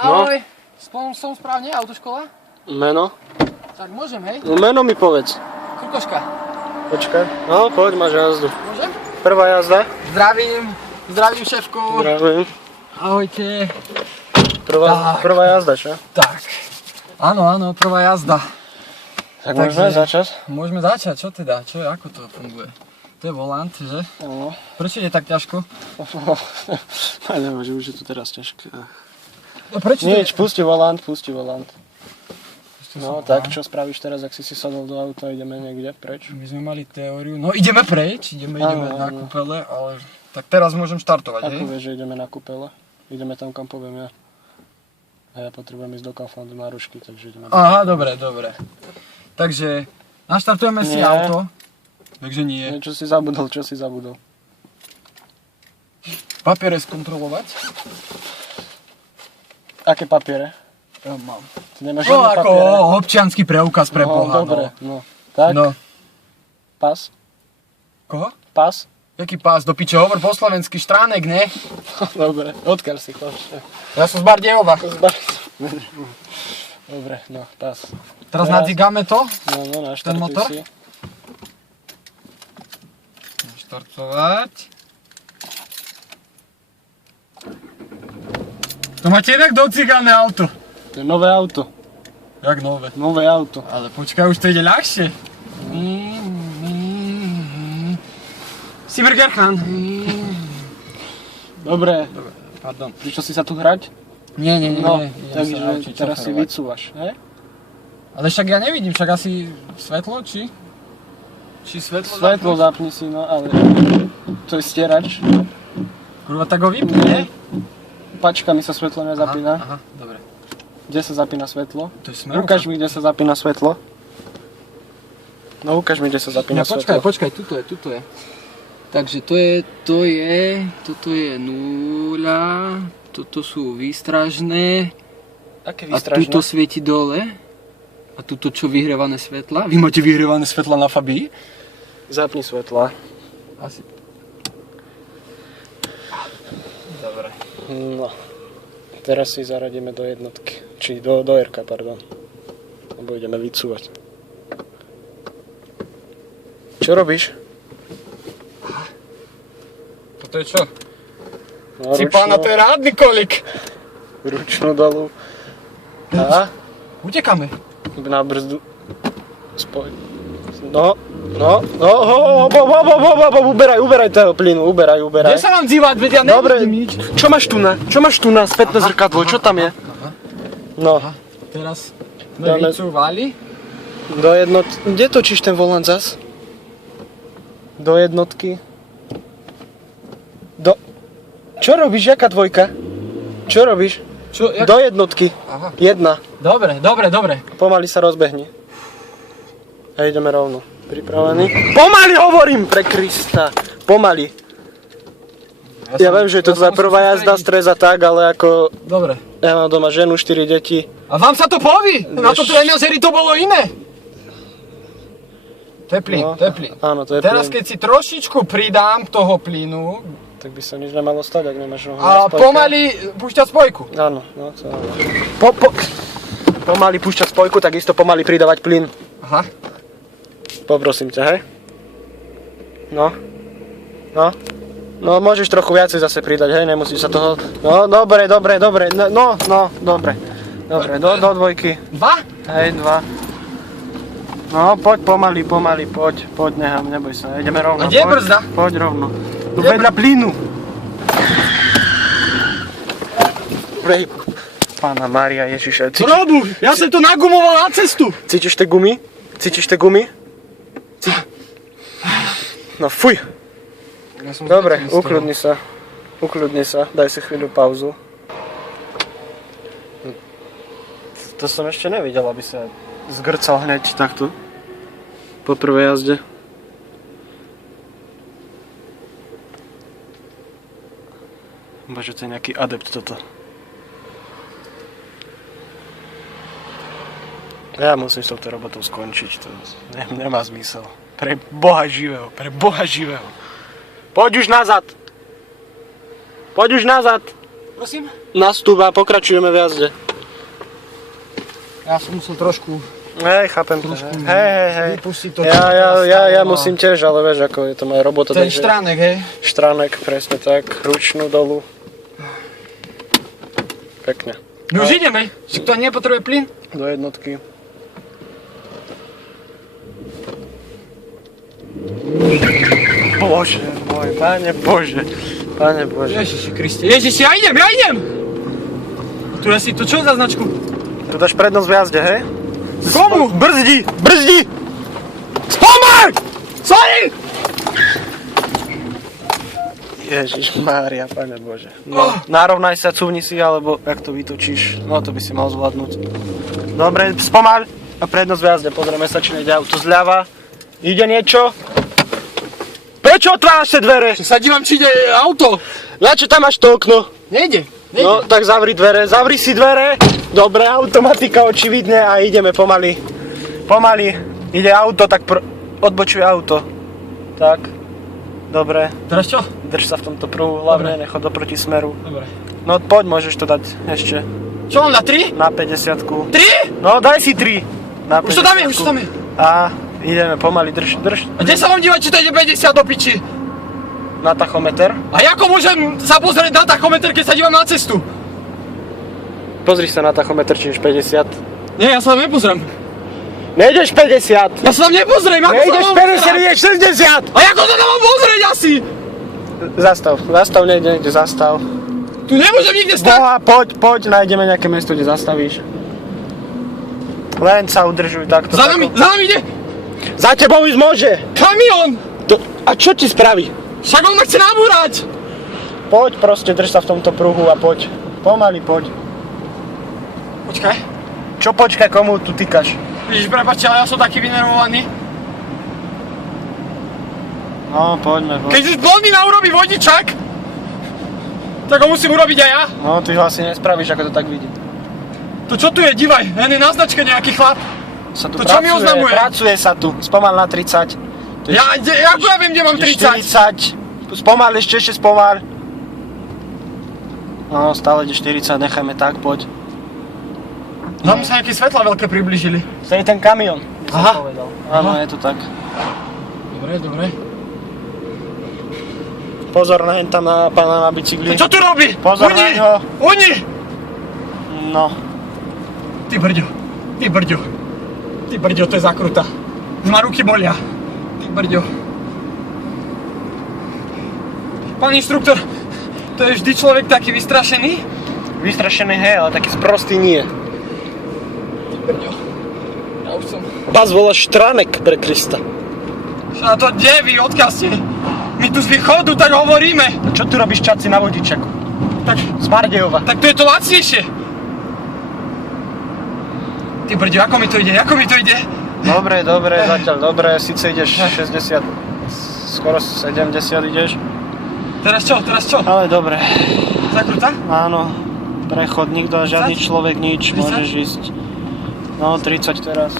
Ahoj, som správne, autoškola? Meno? Tak môžem, hej? No meno mi povedz. Krukoška. Počkaj. No, poď, máš jazdu. Môžem? Prvá jazda. Zdravím šéfku. Zdravím. Ahojte. Prvá jazda, čo? Tak. Áno, prvá jazda. Tak môžeme začať? Môžeme začať, čo teda? Ako to funguje? To je volant, že? Áno. Prečo je tak ťažko? Neviem, že už je to teraz ťažké. Prečo Nič, pusti volant. No tak, čo spravíš teraz, ak si sadol do auta a ideme niekde preč? My sme mali teóriu, no ideme preč, ideme na kúpele, ale tak teraz môžem štartovať, hej? Ako vieš, že ideme na kúpele? Ideme tam, kam poviem ja. A ja potrebujem ísť do Kauflandu na rušky, takže ideme. Aha, dobre. Takže naštartujeme si auto. Takže nie. Čo si zabudol? Papiere skontrolovať. Aké papiere? Ja mám. Ty nemáš žiadne papiere? Občiansky preukaz pre Boha, dobre, no. Tak? No. Pas? Koho? Pas? Jaký pás? Do piče, hovor po slovensky, Štránek, ne? Dobre, odkiaľ si chodíš? Ja som z Bardejova. Dobre, no, pas. Teraz nadzigame to? No, ten motor? si. Naštartovať. To máte inak docigané auto. To je nové auto. Jak nové? Nové auto. Ale počkaj, už to ide ľahšie. Simmergerchan. Dobre. Pardon. Prišiel si sa tu hrať? Nie. No, takže teraz si vycúvaš, hej? Ale však ja nevidím, však asi svetlo, či? Či svetlo? Svetlo zapni si, no, ale to je stierač. Kurva, tak ho vypni, nie? Pačkami sa svetlo nezapína. Aha, dobre. Kde sa zapína svetlo? To je smerovka. Ukáž mi, kde sa zapína svetlo. No, ukáž mi, kde sa zapína svetlo. Počkaj, tuto je. Takže toto je 0, toto sú výstražné. Aké A výstražné? tuto svieti dole. A tuto čo, vyhrievané svetla? Vy máte vyhrievané svetla na Fabii? Zapni svetla. Asi. Dobre. No. Teraz si zaradíme do jednotky. Či do R-ka, pardon. Lebo ideme vycúvať. Čo robíš? Toto je čo? No, Cipána, to je rádny kolik. Ručnú dolu. A? Utekáme. Na brzdu. Spoj. No. Uberaj toho plynu, uberaj. Kde sa mám dívať, veď ja nevidím nič. Čo máš tu na spätné zrkadlo, čo tam je? No. Teraz sme vycúvali. Do jednotky. Kde točíš ten volant zas? Do jednotky. Čo robíš, jaká dvojka? Čo robíš? Do jednotky. Aha. 1. Dobre. Pomaly sa rozbehni. A ideme rovno. Pripravený? Pomaly hovorím, pre Krista. Pomaly. Ja viem, že je to tvoja prvá jazda, stres a tak, ale ako... Dobre. Ja mám doma ženu, 4 deti. A vám sa to poví? Na to trenažeri to bolo iné. Teplý. Áno, to je Teraz plyn. keď si trošičku pridám toho plynu Tak by sa nič nemalo stať, ak nemáš nohu a na spojke. pomaly púšťať spojku. Áno, no to áno. Pomaly púšťať spojku, takisto pomaly pridávať plyn. Aha. Poprosím ťa, hej? No, môžeš trochu viacej zase pridať, hej? Nemusíš sa toho... No, dobre. Dobre, do dvojky. 2? Hej, 2. No, poď pomaly, poď, nechám, neboj sa, ideme rovno. A kde je brzda? Poď rovno. Do vedľa plynu. Pána Mária, Ježiše. Robu, ja som to nagumoval na cestu. Cítiš tie gumy? No fuj. Ja Dobre, ukľudni sa, daj si chvíľu pauzu. To som ešte nevidel, aby sa zgrcal hneď takto. Po prvej jazde. Bože, to je nejaký adept toto. Ja musím s touto robotou skončiť, to nemá zmysel. Pre Boha živého. Poď už nazad! Prosím? Nastup a pokračujeme v jazde. Ja som musel trošku Hej, chápem to. Hej. vypustiť to. Ja musím tiež, ale vieš, ako je to moja robota. Ten takže- štránek, hej? Štránek, presne tak. Ručnú dolu. Pekne. My už ideme. Či kto nepotrebuje plyn? Do jednotky. Bože môj, Pane Bože. Pane Bože. Ježiši Kriste. Ježiši, ja idem! Tu je si to čo za značku? Tu dáš prednosť v jazde, hej? Komu? Brzdi! Spomal! Sorry! Ježiš Mária, Pane Bože. No, narovnaj sa, cuvni si, alebo jak to vytočíš, no to by si mal zvládnuť. Dobre, spomal a prednosť v jazde, pozrieme sa, či nejde auto zľava. Ide niečo? Prečo otváraš tie dvere? Sa dívam, či ide auto. Na čo tam máš to okno? Nejde. No, tak zavri dvere, zavri si dvere. Dobre, automatika očividne a ideme pomaly. Pomaly. Ide auto, tak odbočuje auto. Tak. Dobre. Teraz čo? Drž sa v tomto pruhu, hlavne nechod do protismeru. Dobre. No poď, môžeš to dať ešte Čo mám na 3? na 50-ku. 3? No daj si 3. Na Už to tam je, už to tam je. A ideme pomaly, drž. A kde sa mám dívať, či to ide 50 do piči? Na tachometer. A ako môžem sa pozrieť na tachometer, keď sa dívam na cestu? Pozri sa na tachometer, či ideš 50. Nie, ja sa tam nepozriem. Nejdeš 50. Ja sa tam nepozriem, ako Nejdeš sa mám 50, pozerať? ideš 60. A ako sa tam mám pozrieť asi? Zastav, niekde zastav. Tu nemôžem nikde stať. Boha, poď, nájdeme nejaké miesto, kde zastavíš. Len sa udržuj takto. Za nami ide Za tebou ísť môže. kamión. A čo ti spraví? Však on ma chce nabúrať. Poď proste, drž sa v tomto pruhu a poď. Pomaly poď. Počkaj. Čo počkaj, komu tu týkaš? Ježiš, prepáčte, ale ja som taký vynervovaný. No, poďme. Keď už blondína urobí vodičak, tak ho musím urobiť aj ja. No, ty ho asi nespravíš, ako to tak vidí. To čo tu je, divaj, len je na značke nejaký chlap. Sa tu To čo mi oznamuje? Pracuje sa tu. Spomal na 30. To je Ako ja viem, kde mám 30? 40. Spomal, ešte spomal. No, stále ide 40, nechajme tak, poď. Tam sa nejaké svetla veľké priblížili. To je ten kamión. Aha. Áno, je to tak. Dobre. Pozor na tam na pána na bicykli. To čo tu robí? Pozor na ňo. Uni! No. Ty brďo, to je zakruta. Už ma ruky bolia. Ty brďo. Pán inštruktor, to je vždy človek taký vystrašený? Vystrašený, hej, ale taký sprostý nie. Ty brďo. Ja už som... Vás volá Štránek pre Krista. Čo na to devy, odkiaľ ste? My tu z východu tak hovoríme. A čo tu robíš čaci na vodičaku? Tak, Z Bardejova. tak to je to lacnejšie. Ty brďo, ako mi to ide? Dobre, zatiaľ dobre, síce ideš 60, skoro 70 ideš. Teraz čo? Ale dobre, Zakruta? áno, prechod, nikto, žiadny 30? človek, nič, 30? môžeš ísť. No, 30 teraz.